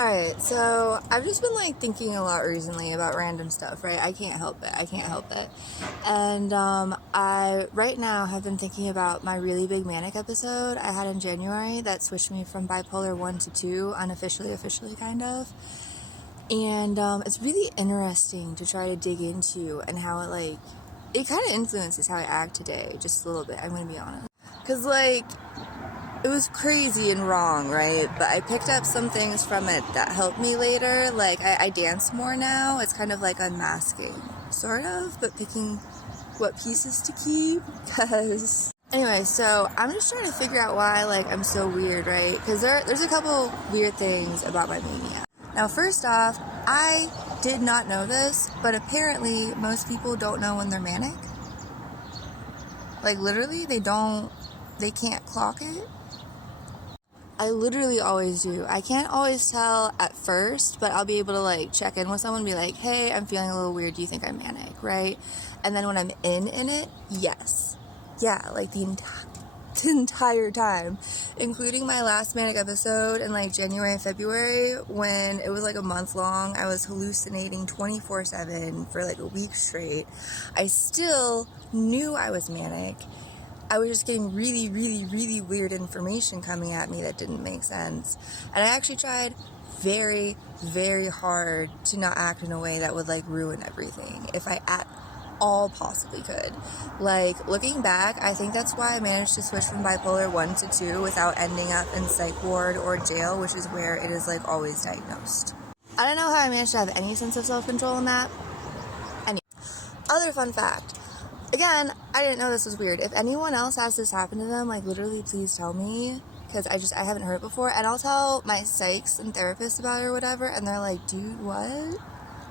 Alright, so I've just been like thinking a lot recently about random stuff, right? I can't help it. And I right now have been thinking about my really big manic episode I had in January that switched me from bipolar 1 to 2, unofficially, officially kind of. And it's really interesting to try to dig into and how it kind of influences how I act today, just a little bit, I'm gonna be honest. Because it was crazy and wrong, right? But I picked up some things from it that helped me later. Like, I dance more now. It's kind of like unmasking, sort of, but picking what pieces to keep. Because, anyway, so I'm just trying to figure out why, I'm so weird, right? Because there's a couple weird things about my mania. Now, first off, I did not know this, but apparently most people don't know when they're manic. Like, literally, they can't clock it. I literally always do. I can't always tell at first, but I'll be able to check in with someone and be like, hey, I'm feeling a little weird. Do you think I'm manic? Right? And then when I'm in it, yes. Yeah, the entire time, including my last manic episode in January and February when it was a month long. I was hallucinating 24/7 for a week straight. I still knew I was manic. I was just getting really, really, really weird information coming at me that didn't make sense. And I actually tried very, very hard to not act in a way that would ruin everything, if I at all possibly could. Looking back, I think that's why I managed to switch from bipolar 1 to 2 without ending up in psych ward or jail, which is where it is always diagnosed. I don't know how I managed to have any sense of self-control in that. Anyway, other fun fact. Again, I didn't know this was weird. If anyone else has this happen to them, literally please tell me, because I haven't heard it before, and I'll tell my psychs and therapists about it or whatever, and they're like, dude, what?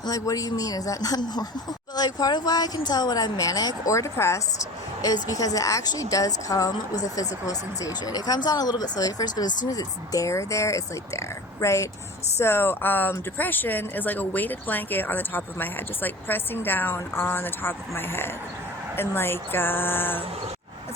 I'm what do you mean? Is that not normal? But part of why I can tell when I'm manic or depressed is because it actually does come with a physical sensation. It comes on a little bit slowly at first, but as soon as it's there, it's there, right? So, depression is a weighted blanket on the top of my head, just pressing down on the top of my head. And it's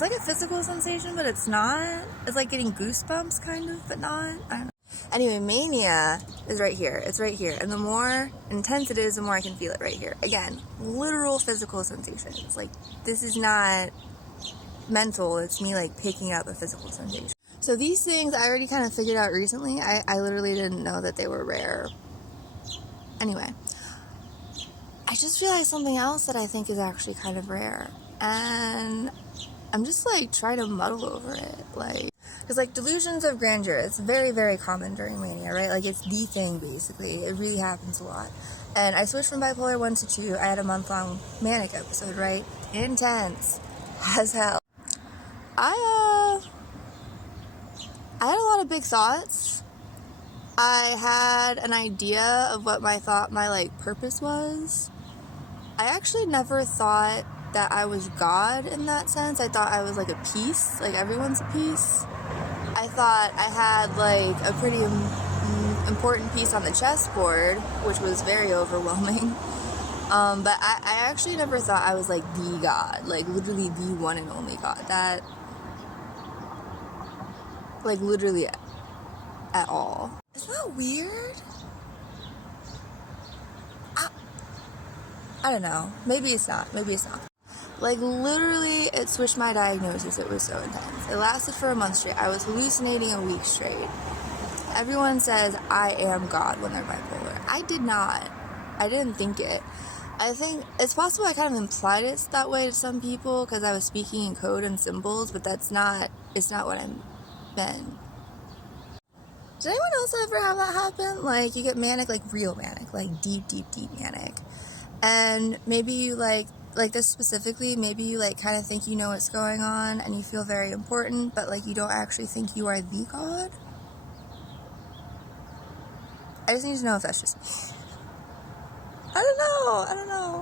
a physical sensation, but it's not. It's getting goosebumps kind of, but not. I don't know. Anyway, mania is right here. It's right here. And the more intense it is, the more I can feel it right here. Again, literal physical sensations. This is not mental. It's me picking up a physical sensation. So these things I already kind of figured out recently. I literally didn't know that they were rare. Anyway. I just realized something else that I think is actually kind of rare, and I'm just trying to muddle over it, because delusions of grandeur, it's very, very common during mania, right? It's the thing, basically. It really happens a lot. And I switched from bipolar 1 to 2. I had a month-long manic episode, right? Intense as hell. I had a lot of big thoughts. I had an idea of what my purpose was. I actually never thought that I was God in that sense. I thought I was a piece, everyone's a piece. I thought I had a pretty important piece on the chessboard, which was very overwhelming. But I actually never thought I was the God, literally the one and only God. That, literally at all. Isn't that weird? I don't know. Maybe it's not. Literally, it switched my diagnosis. It was so intense. It lasted for a month straight. I was hallucinating a week straight. Everyone says I am God when they're bipolar. I did not. I didn't think it. I think it's possible I kind of implied it that way to some people because I was speaking in code and symbols, but it's not what I meant. Did anyone else ever have that happen? You get manic, real manic, deep, deep, deep manic. And maybe you this specifically, maybe you kind of think you know what's going on and you feel very important, but you don't actually think you are the God. I just need to know if that's just me. I don't know.